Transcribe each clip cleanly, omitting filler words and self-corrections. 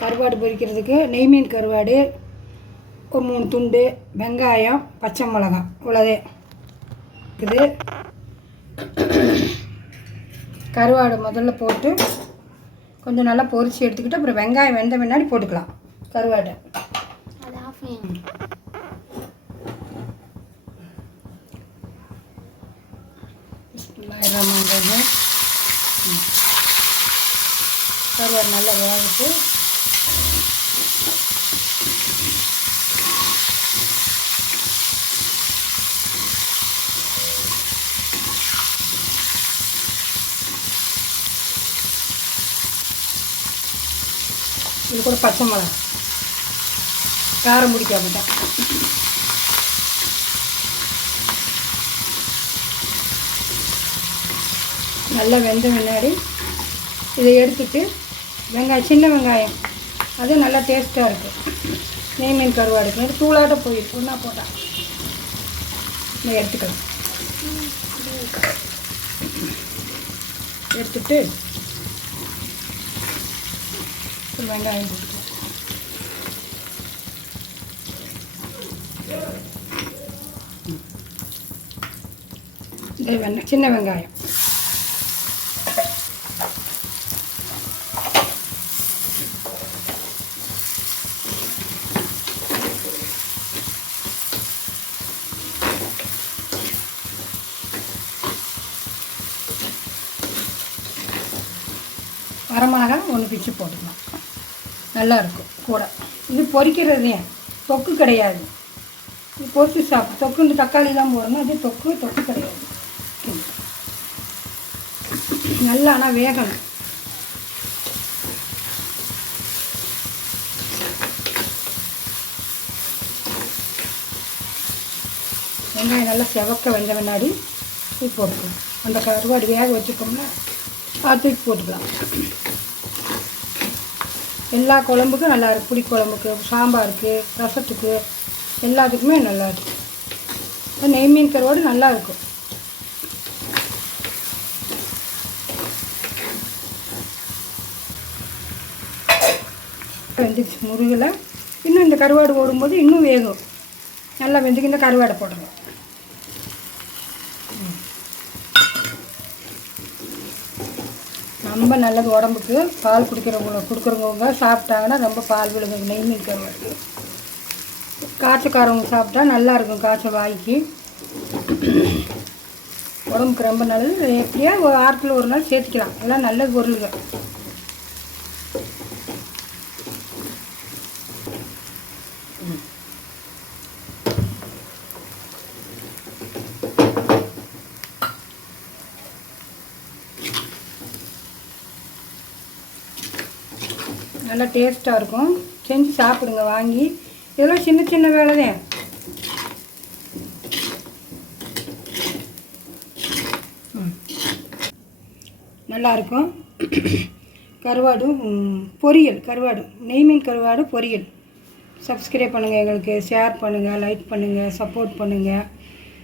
கருவாடு பொரிக்கிறதுக்கு நெய் மீன் கருவாடு, ஒரு 3 துண்டு வெங்காயம், பச்சை மிளகாய் இவ்வளோதே இது. கருவாடு முதல்ல போட்டு கொஞ்சம் நல்லா பொரித்து எடுத்துக்கிட்டு அப்புறம் வெங்காயம் வெந்த பின்னாடி போட்டுக்கலாம் கருவாடை. கருவாடு நல்லா வேகட்டு. இது கூட பச்சை மிளகா காரம் பிடிக்காம தான். நல்லா வெந்த முன்னாடி இதை எடுத்துட்டு வெங்காயம், சின்ன வெங்காயம் அது நல்லா டேஸ்ட்டாக இருக்குது. நெய் மீன் கருவாடுக்கு தூளாட்ட போயிடும் ஒன்றா போட்டால். இதை எடுத்துக்கலாம். எடுத்துட்டு வெங்காயம் போட்டுக்கலாம். இது சின்ன வெங்காயம் வரமிளகாய் 1 பிச்சு போட்டுக்கலாம். நல்லாயிருக்கும் கூட. இது பொரிக்கிறதே, தொக்கு கிடையாது. இது பொரிச்சு சாப்பிடும். தொக்குண்டு தக்காளி தான் போடணும். அது தொக்கு கிடையாது. நல்லா ஆனால் வேகணும். வெங்காயம் நல்லா செவக்க வெந்த பின்னாடி தூக்கி போட்டுக்கலாம். அந்த கருவாடு வேக வச்சுக்கோம்னா தூக்கி போட்டுக்கலாம். எல்லா குழம்புக்கும் நல்லாயிருக்கு. புளி குழம்புக்கு, சாம்பாருக்கு, ரசத்துக்கு எல்லாத்துக்குமே நல்லாயிருக்கும். நெய் மீன் கருவாடு நல்லாயிருக்கும். வெந்துச்சு முருகலை. இன்னும் இந்த கருவாடு ஓடும்போது இன்னும் வேகும். நல்லா வெந்துக்கு இந்த கருவாடை போடுறோம். ரொம்ப நல்லது உடம்புக்கு. பால் கொடுக்குறவங்க சாப்பிட்டாங்கன்னா ரொம்ப பால் விழுங்க நெய் மீன் கருவாடு. காய்ச்சக்காரவங்க சாப்பிட்டா நல்லாயிருக்கும். காய்ச்சல் வாய்க்கு உடம்புக்கு ரொம்ப நல்லது. எப்படியா வாரத்தில் ஒரு நாள் சேர்த்துக்கலாம். எல்லாம் நல்ல பொருளுங்க. நல்லா டேஸ்ட்டாக இருக்கும். செஞ்சு சாப்பிடுங்க வாங்கி. இதெல்லாம் சின்ன சின்ன வேலை தான். நல்லாயிருக்கும். கருவாடு பொரியல், கருவாடு நெய் மீன் கருவாடு பொரியல். சப்ஸ்கிரைப் பண்ணுங்கள், எங்களுக்கு ஷேர் பண்ணுங்கள், லைக் பண்ணுங்கள், சப்போர்ட் பண்ணுங்கள்.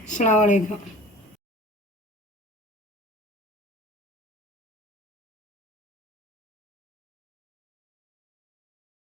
அஸ்ஸலாமு அலைக்கும்.